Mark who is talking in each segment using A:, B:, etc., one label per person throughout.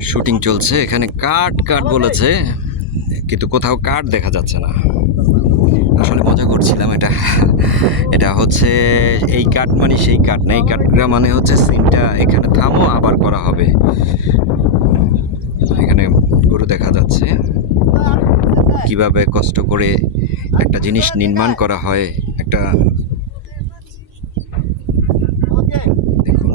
A: Shooting চলছে এখানে কাট কাট বলেছে কিন্তু কোথাও কাট দেখা যাচ্ছে না। আসলে মজা করছিলাম এটা। এটা হচ্ছে এই কাট মানে সেই কাট না এই কাটটা মানে হচ্ছে সিনটা এখানে থামো আবার করা হবে। এখানে গরু দেখা যাচ্ছে। কীভাবে কষ্ট করে একটা জিনিস নির্মাণ করা হয় একটা দেখুন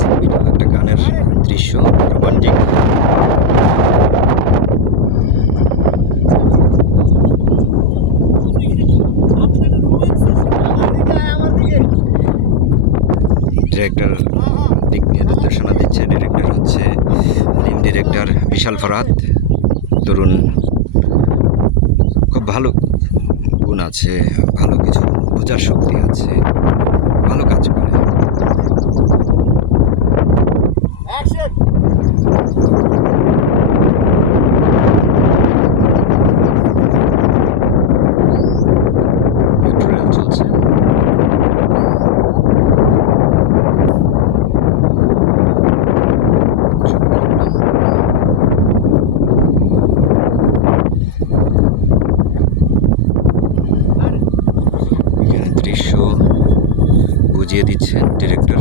A: ছবিটা একটা গানের দৃশ্য রোমান্টিক ডিরেক্টর দিক নির্দেশনা দিচ্ছে। ডিরেক্টর হচ্ছে ফিল্ম ডিরেক্টর বিশাল ফরাত তরুণ খুব ভালো গুণ আছে, ভালো কিছু বোঝার শক্তি আছে, ভালো কাজ করে মেট্রো রেল চলছে এখানে দৃশ্য বুঝিয়ে দিচ্ছেন ডিরেক্টর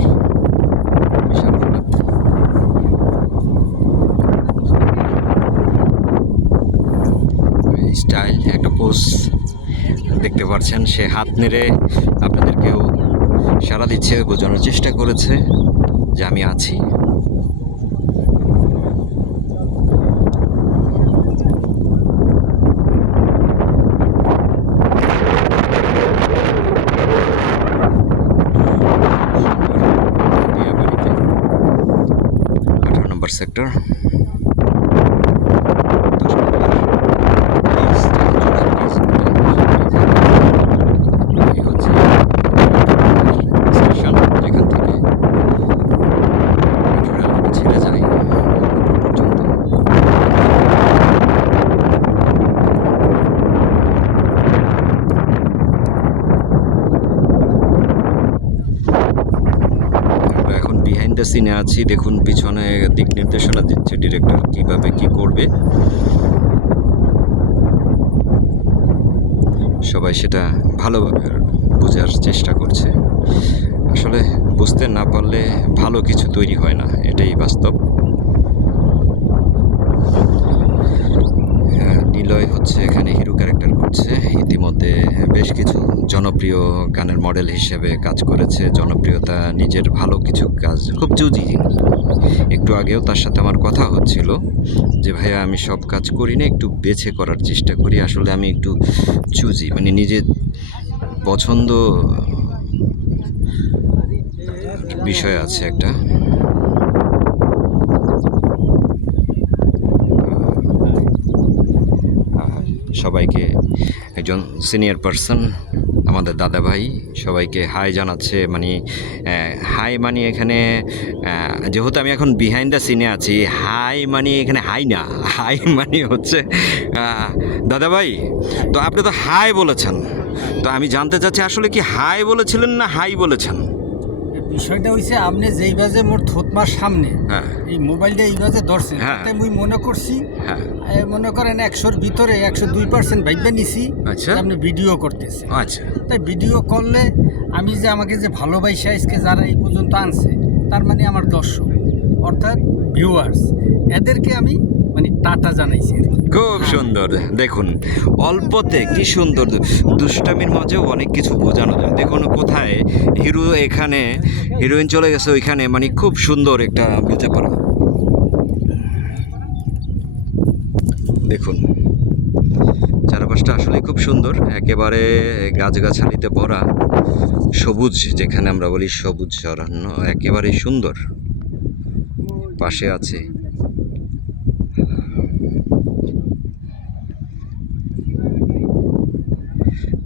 A: স্টাইল একটা পোজ দেখতে পাচ্ছেন, সে হাত নেড়ে আপনাদেরকেও সারা দিচ্ছে, বোঝানোর চেষ্টা করেছে যে আমি আছি। সেক্টর দ্য সিনে আছি, দেখুন পিছনে দিক নির্দেশনা দিচ্ছে ডিরেক্টর কীভাবে কি করবে। সবাই সেটা ভালোভাবে বোঝার চেষ্টা করছে। আসলে বুঝতে না পারলে ভালো কিছু তৈরি হয় না, এটাই বাস্তব হ্যাঁ, নিলয় হচ্ছে এখানে হিরো ক্যারেক্টার করছে। ইতিমধ্যে বেশ কিছু জনপ্রিয় গানের মডেল হিসেবে কাজ করেছে। জনপ্রিয়তা, নিজের ভালো কিছু কাজ, খুব জুজি একটু আগেও তার সাথে আমার কথা হচ্ছিল যে, ভাইয়া, আমি সব কাজ করি না, একটু বেছে করার চেষ্টা করি। আসলে আমি একটু চুজি মানে নিজের পছন্দ বিষয় আছে একটা আর সবাইকে একজন সিনিয়র পারসন আমাদের দাদা ভাই সবাইকে হাই জানাচ্ছে মানে হাই মানে এখানে যেহেতু আমি এখন বিহাইন্ড দ্য সিনে আছি হাই মানে এখানে হাই না হাই মানে হচ্ছে দাদা ভাই তো আপনি তো হাই বলেছেন, তো আমি জানতে চাচ্ছি আসলে কি হাই বলেছিলেন না হাই বলেছেন?
B: বিষয়টা হইছে আপনি যেই বাজে মোর থতমার সামনে
A: হ্যাঁ।
B: এই মোবাইলটা এই বাজে ধরছেন
A: হ্যাঁ।
B: তাই মুই মনে করছি
A: হ্যাঁ।
B: মনে করেন একশোর ভিতরে একশো দুই পার্সেন্ট ভাইবা নিছি
A: আচ্ছা।
B: আপনি ভিডিও করতেছে।
A: আচ্ছা।
B: তাই ভিডিও করলে আমি যে আমাকে যে ভালোবাসা আজকে যারা এই পর্যন্ত আনছে তার মানে আমার দর্শক অর্থাৎ ভিউয়ার্স এদেরকে আমি মানে টাটা জানাইছি আর কি।
A: খুব সুন্দর। দেখুন অল্পতে কি সুন্দর দুষ্টামির মাঝেও অনেক কিছু বোঝানো যায়। দেখুন কোথায় হিরো এখানে হিরোইন চলে গেছে ওইখানে মানে খুব সুন্দর একটা বুঝতে পারো। দেখুন চারপাশটা আসলে খুব সুন্দর। একেবারে গাছগাছালিতে ভরা সবুজ যেখানে আমরা বলি সবুজ অরণ্য একেবারে সুন্দর। পাশে আছে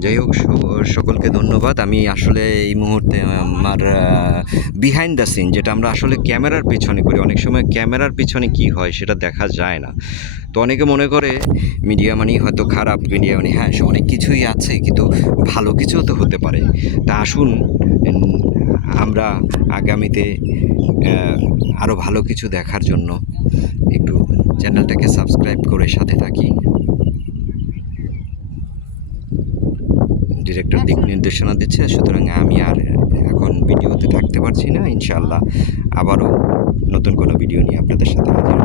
A: যাই হোক সকলকে ধন্যবাদ। আমি আসলে এই মুহূর্তে আমার বিহাইন্ড দ্য সিন যেটা আমরা আসলে ক্যামেরার পিছনে করি। অনেক সময় ক্যামেরার পিছনে কি হয় সেটা দেখা যায় না। তো অনেকে মনে করে মিডিয়া মানেই হয়তো খারাপ মিডিয়া মানে হ্যাঁ অনেক কিছুই আছে, কিন্তু ভালো কিছুও তো হতে পারে। তা আসুন আমরা আগামীতে আরও ভালো কিছু দেখার জন্য একটু চ্যানেলটাকে সাবস্ক্রাইব করে সাথে থাকি ডিরেক্টর দিক নির্দেশনা দিচ্ছে, সুতরাং আমি আর এখন ভিডিওতে থাকতে পারছি না। ইনশাল্লাহ আবারও নতুন কোনো ভিডিও নিয়ে আপনাদের সাথে হাজির